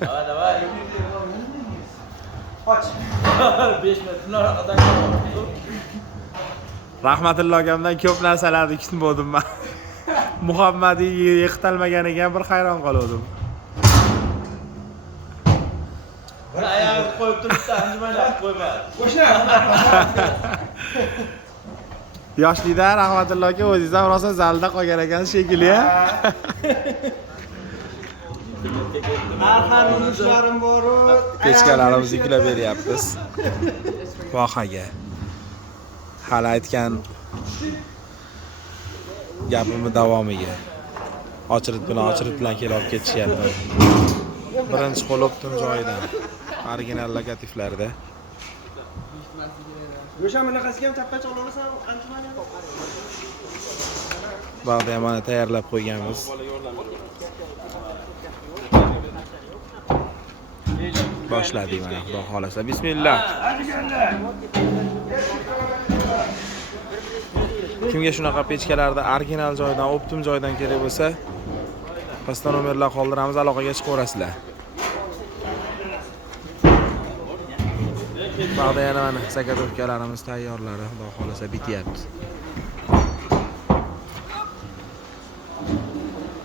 Давай. Aç. 5 metre orqadan Rahmatulloh akamdan ko'p narsalarni kutib bo'ldim men. Muhammadiy yiqitalmaganiga bir hayron qoldim. bir oyog'ini qo'yib turibdi, anjumanlar qo'ymadi. Qo'shna. Yoshlikda rahmatulloh aka o'zingiz ham rosa zalda qolgan ekansiz shekilli. Narxan yurishlarim bor. Kechkalarimizni yuklab beryapmiz. Vohaga. Hali aytgan gapimni davomiga. Ochirit bilan kelib olib ketishyapti. Birinchi qo'l o'pdim joyidan. Original logotiflarda. O'sha bunaqasiga ham chappacha olasan, anjuman yo'q. Bag'da ham mana tayyorlab qo'yganmiz. Boshladik mana xudo xolasa. Bismillah. Kimga shunaqa pechkalarda original joydan, optim joydan kerak bo'lsa, pastdan nomerlar qoldiramiz, aloqaga chiqaverasizlar. Bag'da yana mana zakatovkalarimiz tayyorlari, xudo xolasa bityapti.